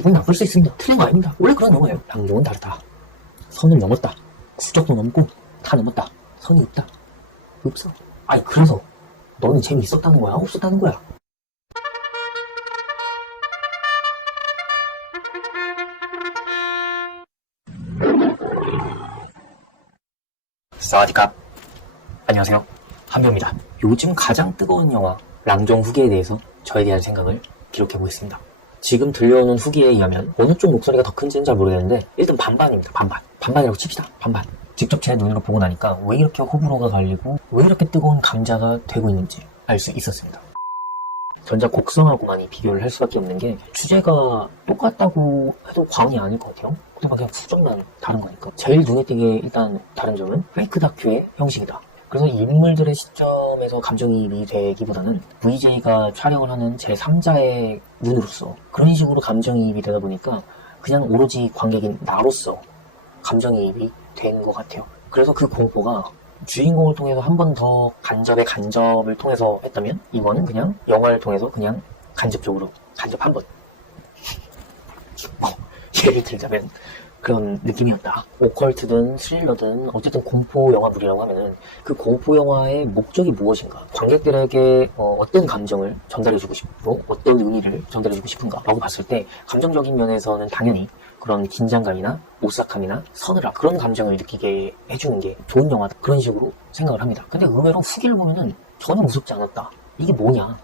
기분 나쁠 수 있습니다. 틀린 거 아닙니다. 원래 그런 영화예요. 랑종은 다르다. 선을 넘었다. 국적도 넘고 다 넘었다. 선이 없다. 없어. 아니 그래서 너는 재미있었다는 거야? 없었다는 거야? 사와디캅. 안녕하세요. 한별입니다. 요즘 가장 뜨거운 영화 랑종 후기에 대해서 저에 대한 생각을 기록해보겠습니다. 지금 들려오는 후기에 의하면 어느 쪽 목소리가 더 큰지는 잘 모르겠는데 일단 반반입니다. 반반이라고 칩시다. 반반. 직접 제 눈으로 보고 나니까 왜 이렇게 호불호가 갈리고 왜 이렇게 뜨거운 감자가 되고 있는지 알 수 있었습니다. 전작 곡성하고 많이 비교를 할 수밖에 없는 게 주제가 똑같다고 해도 과언이 아닐 것 같아요. 그냥 구조만 다른 거니까. 제일 눈에 띄게 일단 다른 점은 페이크 다큐의 형식이다. 그래서 인물들의 시점에서 감정이입이 되기보다는 VJ가 촬영을 하는 제3자의 눈으로서 그런 식으로 감정이입이 되다 보니까 그냥 오로지 관객인 나로서 감정이입이 된 것 같아요. 그래서 그 공포가 주인공을 통해서 한 번 더 간접을 통해서 했다면 이거는 그냥 영화를 통해서 그냥 간접 한 번 예를 들자면 그런 느낌이었다. 오컬트든 스릴러든 어쨌든 공포 영화물이라고 하면은 그 공포 영화의 목적이 무엇인가, 관객들에게 어떤 감정을 전달해주고 싶고 어떤 의미를 전달해주고 싶은가 라고 봤을 때 감정적인 면에서는 당연히 그런 긴장감이나 오싹함이나 서늘함, 그런 감정을 느끼게 해주는 게 좋은 영화다, 그런 식으로 생각을 합니다. 근데 의외로 후기를 보면은 전혀 무섭지 않았다, 이게 뭐냐,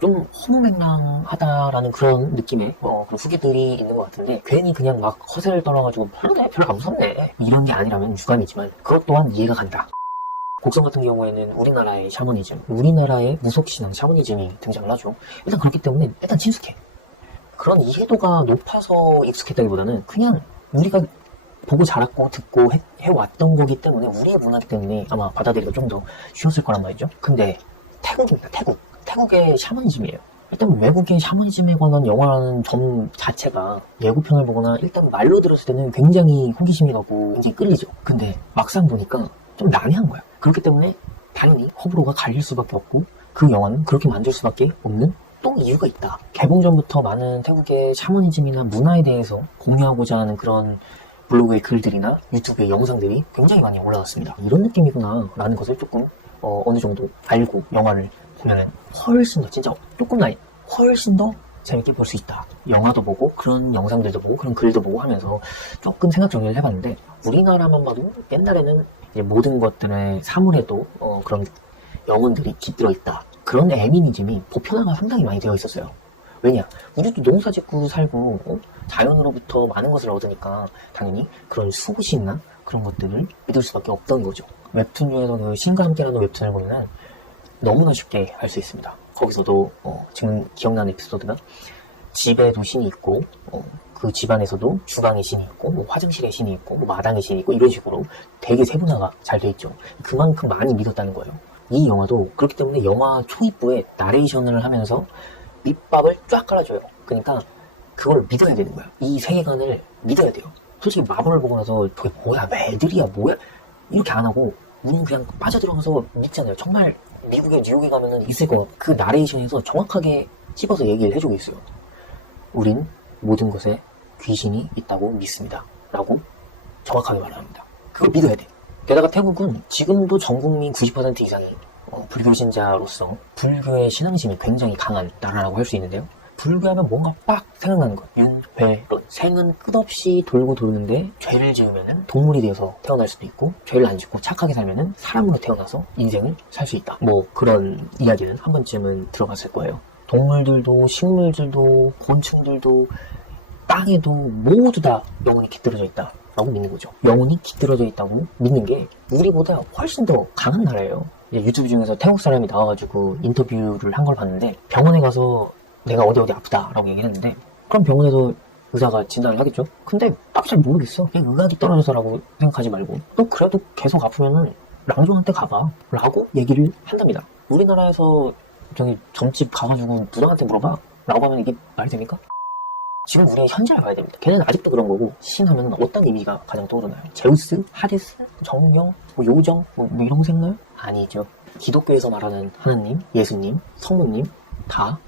좀 허무맹랑하다라는 그런 느낌의 그런 후기들이 있는 것 같은데, 괜히 그냥 막 허세를 떨어가지고 별로 안 무섭네 이런 게 아니라면 유감이지만 그것 또한 이해가 간다. 곡성 같은 경우에는 우리나라의 샤머니즘, 우리나라의 무속신앙 샤머니즘이 등장을 하죠. 일단 그렇기 때문에 일단 친숙해. 그런 이해도가 높아서 익숙했다기보다는 그냥 우리가 보고 자랐고 듣고 해왔던 거기 때문에 우리의 문화 때문에 아마 받아들이기가 좀 더 쉬웠을 거란 말이죠. 근데 태국입니다. 태국의 샤머니즘이에요. 일단 외국의 샤머니즘에 관한 영화라는 점 자체가 예고편을 보거나 일단 말로 들었을 때는 굉장히 호기심이 가고 굉장히 끌리죠. 근데 막상 보니까 좀 난해한 거야. 그렇기 때문에 당연히 호불호가 갈릴 수밖에 없고 그 영화는 그렇게 만들 수밖에 없는 또 이유가 있다. 개봉 전부터 많은 태국의 샤머니즘이나 문화에 대해서 공유하고자 하는 그런 블로그의 글들이나 유튜브의 영상들이 굉장히 많이 올라왔습니다. 이런 느낌이구나 라는 것을 조금 어느 정도 알고 영화를 보면은 훨씬 더, 진짜 조금 아니 훨씬 더 재밌게 볼 수 있다. 영화도 보고 그런 영상들도 보고 그런 글도 보고 하면서 조금 생각 정리를 해봤는데, 우리나라만 봐도 옛날에는 이제 모든 것들의 사물에도 그런 영혼들이 깃들어 있다, 그런 에미니즘이 보편화가 상당히 많이 되어 있었어요. 왜냐? 우리도 농사 짓고 살고 자연으로부터 많은 것을 얻으니까 당연히 그런 수호신이나 그런 것들을 믿을 수밖에 없던 거죠. 웹툰 중에서 그 신과 함께라는 웹툰을 보면 너무나 쉽게 알 수 있습니다. 거기서도 지금 기억나는 에피소드가 집에도 신이 있고 그 집안에서도 주방에 신이 있고 뭐 화장실에 신이 있고 뭐 마당에 신이 있고 이런 식으로 되게 세분화가 잘 돼 있죠. 그만큼 많이 믿었다는 거예요. 이 영화도 그렇기 때문에 영화 초입부에 나레이션을 하면서 밑밥을 쫙 깔아줘요. 그러니까 그걸 믿어야 되는 거야. 이 세계관을 믿어야 돼요. 솔직히 마블을 보고 나서 저게 뭐야, 왜 애들이야, 뭐야, 이렇게 안 하고 우리는 그냥 빠져들어가서 믿잖아요. 정말 미국에 뉴욕에 가면은 있을 거, 그 나레이션에서 정확하게 찝어서 얘기를 해주고 있어요. 우린 모든 것에 귀신이 있다고 믿습니다 라고 정확하게 말합니다. 그걸 믿어야 돼. 게다가 태국은 지금도 전 국민 90% 이상이 불교 신자로서 불교의 신앙심이 굉장히 강한 나라라고 할 수 있는데요. 불교하면 뭔가 빡 생각나는 것, 윤회론. 생은 끝없이 돌고 도는데 죄를 지으면 동물이 되어서 태어날 수도 있고, 죄를 안 짓고 착하게 살면 사람으로 태어나서 인생을 살 수 있다, 뭐 그런 이야기는 한 번쯤은 들어봤을 거예요. 동물들도 식물들도 곤충들도 땅에도 모두 다 영혼이 깃들어져 있다 라고 믿는 거죠. 영혼이 깃들어져 있다고 믿는 게 우리보다 훨씬 더 강한 나라예요. 유튜브 중에서 태국 사람이 나와가지고 인터뷰를 한 걸 봤는데, 병원에 가서 내가 어디 아프다 라고 얘기를 했는데, 그럼 병원에서 의사가 진단을 하겠죠. 근데 딱 잘 모르겠어, 그냥 의학이 떨어져서라고 생각하지 말고 또 그래도 계속 아프면은 랑종한테 가봐 라고 얘기를 한답니다. 우리나라에서 저기 점집 가가지고 부장한테 물어봐 라고 하면 이게 말이 됩니까? 지금 우리 현재를 봐야 됩니다. 걔는 아직도 그런 거고, 신 하면 어떤 이미지가 가장 떠오르나요? 제우스? 하데스? 정령? 뭐 요정? 뭐 이런 거 생각나요? 아니죠. 기독교에서 말하는 하나님, 예수님, 성모님 다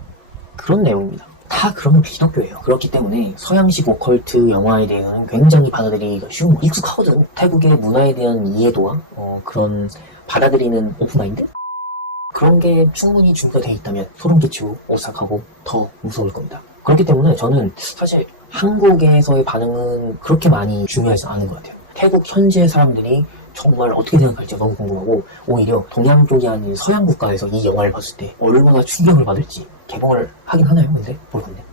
그런 내용입니다. 다 그러면 기독교예요. 그렇기 때문에 서양식 오컬트 영화에 대해서는 굉장히 받아들이기가 쉬운 거 익숙하거든. 태국의 문화에 대한 이해도와 그런 받아들이는 오픈마인드? 그런 게 충분히 준비가 돼 있다면 소름 끼치고 오싹하고 더 무서울 겁니다. 그렇기 때문에 저는 사실 한국에서의 반응은 그렇게 많이 중요하지 않은 것 같아요. 태국 현지의 사람들이 정말 어떻게 생각할지 너무 궁금하고, 오히려 동양 쪽이 아닌 서양 국가에서 이 영화를 봤을 때 얼마나 충격을 받을지. 개봉을 하긴 하나요? 근데 모르겠네.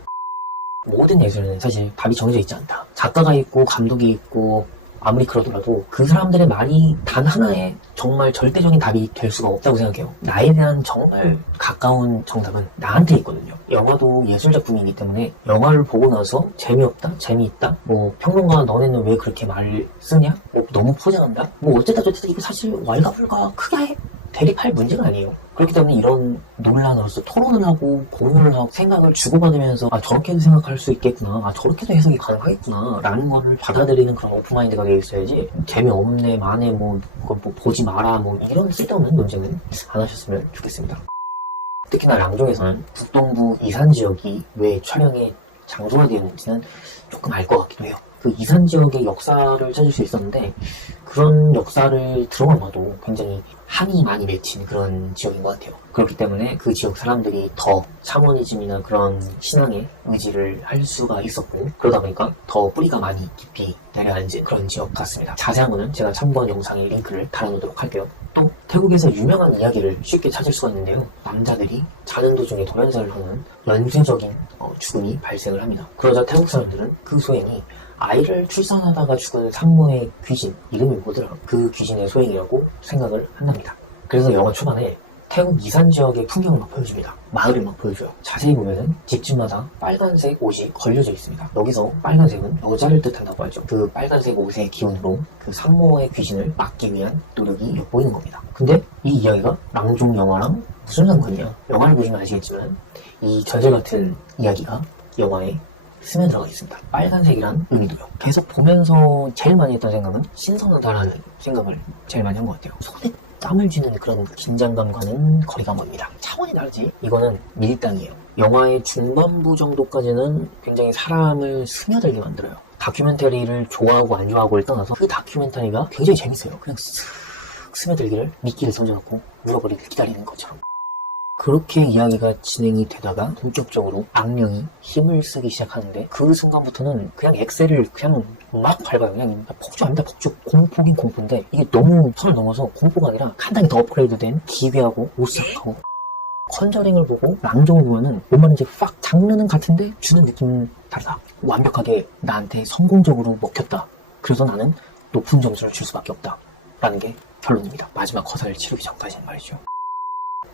모든 예술은 사실 답이 정해져 있지 않다. 작가가 있고 감독이 있고 아무리 그러더라도 그 사람들의 말이 단 하나의 정말 절대적인 답이 될 수가 없다고 생각해요. 나에 대한 정말 가까운 정답은 나한테 있거든요. 영화도 예술작품이기 때문에 영화를 보고 나서 재미없다, 재미있다, 뭐 평론가 너네는 왜 그렇게 말을 쓰냐? 너무 포장한다? 뭐 어쨌다 저쨌다 이거 사실 왈가불가 크게 대립할 문제가 아니에요. 그렇기 때문에 이런 논란으로서 토론을 하고 공유를 하고 생각을 주고받으면서 저렇게도 생각할 수 있겠구나, 저렇게도 해석이 가능하겠구나 라는 거를 받아들이는 그런 오픈마인드가 되어 있어야지, 재미없네, 만에 뭐 보지 마라 뭐 이런 쓸데없는 논쟁은 안 하셨으면 좋겠습니다. 특히나 랑종에서는 북동부 이산 지역이 왜 촬영의 장소가 되었는지는 조금 알 것 같기도 해요. 그 이산 지역의 역사를 찾을 수 있었는데 그런 역사를 들어만 봐도 굉장히 한이 많이 맺힌 그런 지역인 것 같아요. 그렇기 때문에 그 지역 사람들이 더 샤머니즘이나 그런 신앙의 의지를 할 수가 있었고, 그러다 보니까 더 뿌리가 많이 깊이 내려앉은 그런 지역 같습니다. 자세한 거는 제가 참고한 영상에 링크를 달아놓도록 할게요. 또 태국에서 유명한 이야기를 쉽게 찾을 수가 있는데요. 남자들이 자는 도중에 돌연사를 하는 연쇄적인 죽음이 발생을 합니다. 그러자 태국 사람들은 그 소행이 아이를 출산하다가 죽은 산모의 귀신, 이름이 뭐더라? 그 귀신의 소행이라고 생각을 한답니다. 그래서 영화 초반에 태국 이산 지역의 풍경을 막 보여줍니다. 마을을 막 보여줘요. 자세히 보면은 집집마다 빨간색 옷이 걸려져 있습니다. 여기서 빨간색은 여자를 뜻한다고 하죠. 그 빨간색 옷의 기운으로 그 산모의 귀신을 막기 위한 노력이 엿보이는 겁니다. 근데 이 이야기가 랑종 영화랑 무슨 상관이냐? 영화를 보시면 아시겠지만 이 전설 같은 이야기가 영화에 스며들어가 있습니다. 빨간색이란 의미도요. 계속 보면서 제일 많이 했던 생각은 신선하다라는 생각을 제일 많이 한 것 같아요. 손에 땀을 쥐는 그런 긴장감과는 거리가 멉니다. 차원이 다르지? 이거는 밀당이에요. 영화의 중반부 정도까지는 굉장히 사람을 스며들게 만들어요. 다큐멘터리를 좋아하고 안 좋아하고를 떠나서 그 다큐멘터리가 굉장히 재밌어요. 그냥 쓱 스며들기를 미끼를 던져놓고 물어버리길 기다리는 것처럼. 그렇게 이야기가 진행이 되다가 본격적으로 악령이 힘을 쓰기 시작하는데 그 순간부터는 그냥 엑셀을 그냥 막 밟아요. 그냥 폭주 아닙니다. 폭주. 공포긴 공포인데 이게 너무 선을 넘어서 공포가 아니라 한 단계 더 업그레이드된 기괴하고 오싹하고, 컨저링을 보고 랑종을 보면은 뭔 말인지 팍 장르는 같은데 주는 느낌은 다르다. 완벽하게 나한테 성공적으로 먹혔다. 그래서 나는 높은 점수를 줄 수밖에 없다 라는 게 결론입니다. 마지막 커사를 치르기 전까지는 말이죠.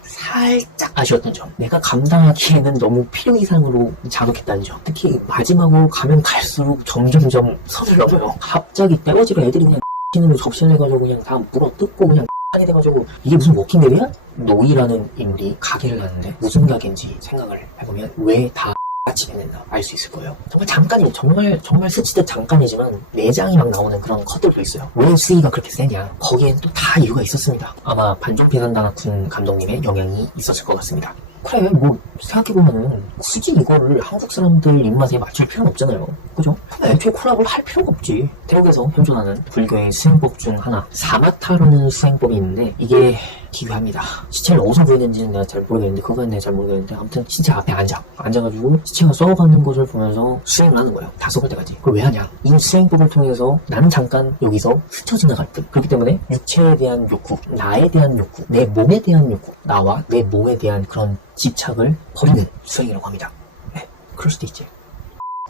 살짝 아쉬웠던 점, 내가 감당하기에는 너무 필요 이상으로 자극했다는 점. 특히 마지막으로 가면 갈수록 점점점 선을 넘어요. 갑자기 떼거지로 애들이 그냥 X으로 접신을 해가지고 그냥 다 물어뜯고 그냥 X이 돼가지고, 이게 무슨 워킹데이야? 노이라는 인물이 가게를 가는데 무슨 가게인지 생각을 해보면 왜 다 같이 맺는다 알 수 있을 거예요. 정말 잠깐이, 정말 스치듯 잠깐이지만 내장이 막 나오는 그런 컷들도 있어요. 왜 수위가 그렇게 세냐? 거기엔 또 다 이유가 있었습니다. 아마 반종피난다나쿤 감독님의 영향이 있었을 것 같습니다. 그래, 뭐 생각해보면은 굳이 이거를 한국 사람들 입맛에 맞출 필요는 없잖아요. 그죠? 근데 애초에 콜라보를 할 필요가 없지. 태국에서 현존하는 불교의 수행법 중 하나, 사마타라는 수행법이 있는데 이게 기괴합니다. 시체를 어디서 구해낸지는 내가 잘 모르겠는데, 그건 내가 잘 모르겠는데, 아무튼 시체 앞에 앉아가지고 시체가 썩어가는 것을 보면서 수행을 하는 거예요. 다 썩을 때까지. 그걸 왜 하냐? 이 수행법을 통해서 나는 잠깐 여기서 스쳐 지나갈 듯. 그렇기 때문에 육체에 대한 욕구, 나에 대한 욕구, 내 몸에 대한 욕구, 나와 내 몸에 대한 그런 집착을 버리는 수행이라고 합니다. 네, 그럴 수도 있지.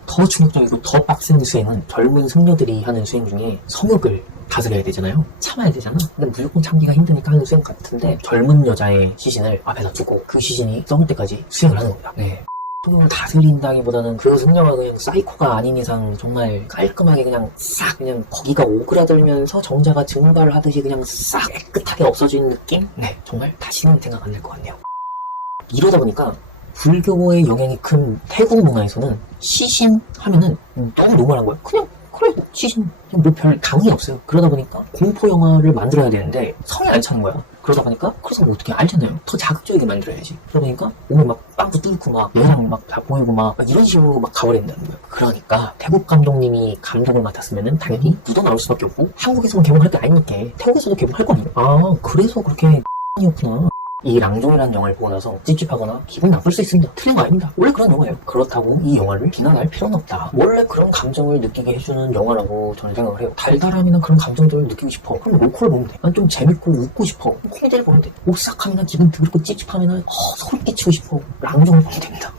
더 충격적이고 더 빡센 수행은 젊은 승려들이 하는 수행 중에 성욕을 다스려야 되잖아요. 참아야 되잖아. 근데 무조건 참기가 힘드니까 하는 수행 같은데, 젊은 여자의 시신을 앞에다 두고 그 시신이 썩을 때까지 수행을 하는 겁니다. 네. 성욕을 다스린다기보다는 그 승려가 그냥 사이코가 아닌 이상 정말 깔끔하게 그냥 싹 그냥 거기가 오그라들면서 정자가 증발을 하듯이 그냥 싹 깨끗하게 없어지는 느낌? 네, 정말 다시는 생각 안 날 것 같네요. 이러다 보니까 불교의 영향이 큰 태국 문화에서는 시신 하면은 너무 노멀한 거예요. 그냥 그래 시신 뭐 별 강의 없어요. 그러다 보니까 공포 영화를 만들어야 되는데 성이 안 차는 거야. 그러다 보니까 그래서 뭐 어떻게 알잖아요. 더 자극적이게 만들어야지. 그러다 보니까 몸에 막 빵꾸 뚫고 막 뇌랑 막 다 보이고 막 이런 식으로 막 가버린다는 거예요. 그러니까 태국 감독님이 감독을 맡았으면은 당연히 묻어나올 수밖에 없고 한국에서만 개봉할 게 아니니까 태국에서도 개봉할 거 아니에요. 아 그래서 그렇게 이었구나. 이 랑종이라는 영화를 보고 나서 찝찝하거나 기분 나쁠 수 있습니다. 틀린 거 아닙니다. 원래 그런 영화예요. 그렇다고 이 영화를 비난할 필요는 없다. 원래 그런 감정을 느끼게 해주는 영화라고 저는 생각을 해요. 달달함이나 그런 감정들을 느끼고 싶어. 그럼 로코를 보면 돼. 난 좀 재밌고 웃고 싶어. 코미디를 보면 돼. 오싹함이나 기분 더럽고 찝찝함이나 소름 끼치고 싶어. 랑종을 보면 됩니다.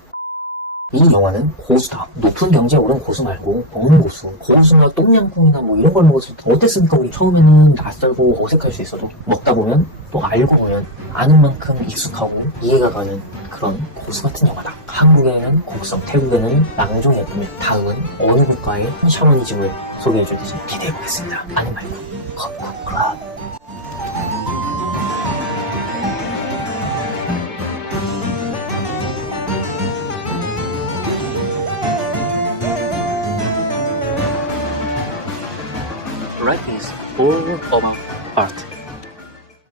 이 영화는 고수다. 높은 경지에 오른 고수 말고 먹는 고수. 고수나 똠양꿍이나 뭐 이런 걸 먹었을 때 어땠습니까? 우리 처음에는 낯설고 어색할 수 있어도 먹다 보면 또 알고 보면 아는 만큼 익숙하고 이해가 가는 그런 고수 같은 영화다. 한국에는 곡성, 태국에는 랑종이었다면 다음은 어느 국가의 샤머니즘을 소개해줄지 기대해보겠습니다. 아니 말고 컵컵클럽. Life is full of art.